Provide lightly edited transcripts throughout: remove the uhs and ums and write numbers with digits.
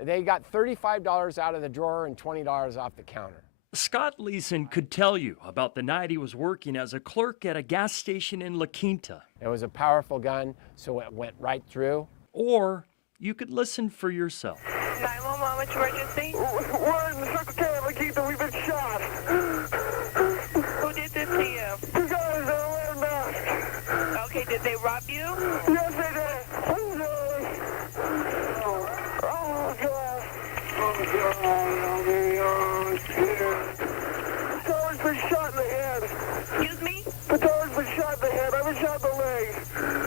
They got $35 out of the drawer and $20 off the counter. Scott Leason could tell you about the night he was working as a clerk at a gas station in La Quinta. It was a powerful gun, so it went right through. Or you could listen for yourself. 911, which emergency? We're in the Circle K in La Quinta. We've been shot. Who did this to you? Two guys that are wearing masks. Okay, did they rob you? Yes, they did. Oh, God. Oh, God. Patroller's been shot in the head. Excuse me? Patroller's been shot in the head. I've been shot in the leg.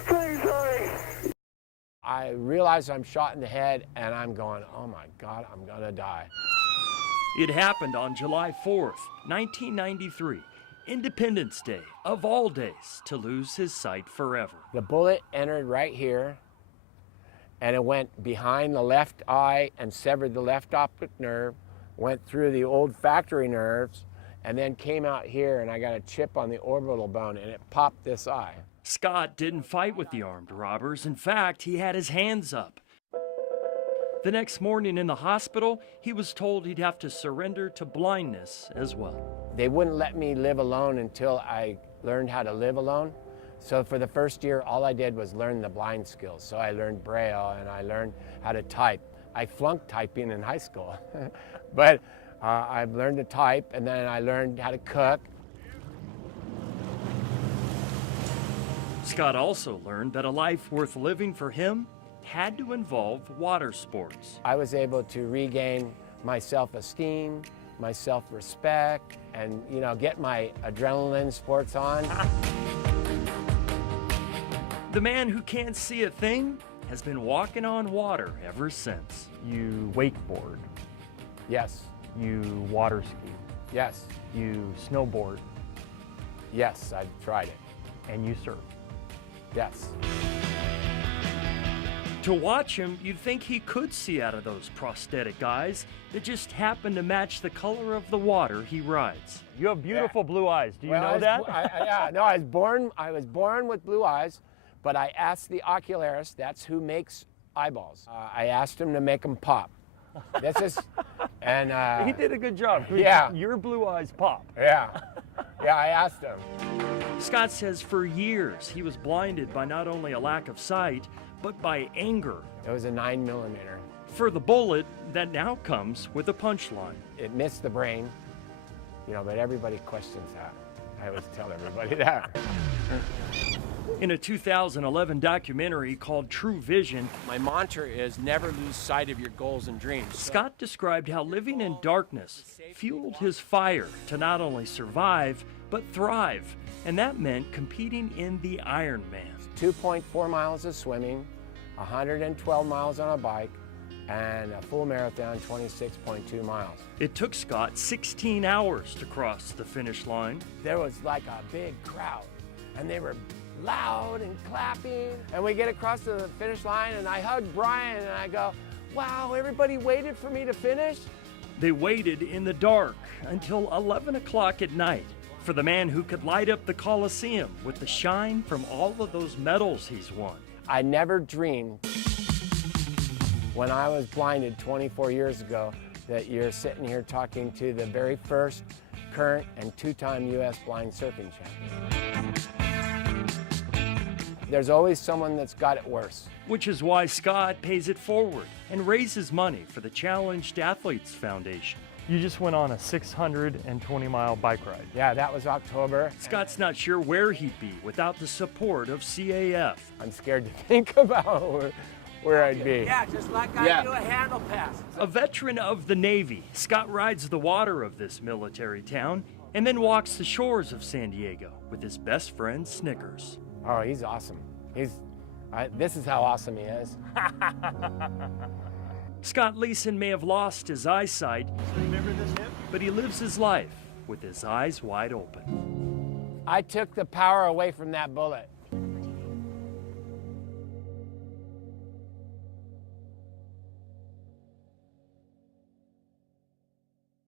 Please hurry. I realized I'm shot in the head, and I'm going, oh my God, I'm gonna die. It happened on July 4th, 1993, Independence Day, of all days, to lose his sight forever. The bullet entered right here, and it went behind the left eye and severed the left optic nerve, went through the olfactory nerves, and then came out here, and I got a chip on the orbital bone, and it popped this eye. Scott didn't fight with the armed robbers. In fact, he had his hands up. The next morning in the hospital, he was told he'd have to surrender to blindness as well. They wouldn't let me live alone until I learned how to live alone. So for the first year, all I did was learn the blind skills. So I learned Braille and I learned how to type. I flunked typing in high school, but I've learned to type, and then I learned how to cook. Scott also learned that a life worth living for him had to involve water sports. I was able to regain my self-esteem, my self-respect, and get my adrenaline sports on. The man who can't see a thing has been walking on water ever since. You wakeboard, Yes, you water ski, yes, you snowboard, yes, I've tried it. and you surf. Yes. To watch him, you'd think he could see out of those prosthetic eyes that just happen to match the color of the water he rides. You have beautiful blue eyes. Do you Well, know that? I was born with blue eyes, but I asked the ocularist, that's who makes eyeballs. I asked him to make them pop. This is, and He did a good job. Yeah. Your blue eyes pop. yeah, I asked him. Scott says for years he was blinded by not only a lack of sight, but by anger. It was a 9mm. For the bullet that now comes with a punchline. It missed the brain, but everybody questions that. I always tell everybody that. In a 2011 documentary called True Vision, My mantra is never lose sight of your goals and dreams. Scott described how living in darkness fueled his fire to not only survive, but thrive. And that meant competing in the Ironman. 2.4 miles of swimming, 112 miles on a bike, and a full marathon, 26.2 miles. It took Scott 16 hours to cross the finish line. There was like a big crowd, and they were loud and clapping. And we get across to the finish line, and I hug Brian, and I go, wow, everybody waited for me to finish? They waited in the dark until 11 o'clock at night for the man who could light up the Coliseum with the shine from all of those medals he's won. I never dreamed when I was blinded 24 years ago that you're sitting here talking to the very first, current, and two-time U.S. blind surfing champion. There's always someone that's got it worse. Which is why Scott pays it forward and raises money for the Challenged Athletes Foundation. You just went on a 620-mile bike ride. Yeah, that was October. Scott's not sure where he'd be without the support of CAF. I'm scared to think about where I'd be. Yeah, just like I do a handle pass. A veteran of the Navy, Scott rides the water of this military town and then walks the shores of San Diego with his best friend Snickers. Oh, he's awesome. This is how awesome he is. Scott Leason may have lost his eyesight, but he lives his life with his eyes wide open. I took the power away from that bullet.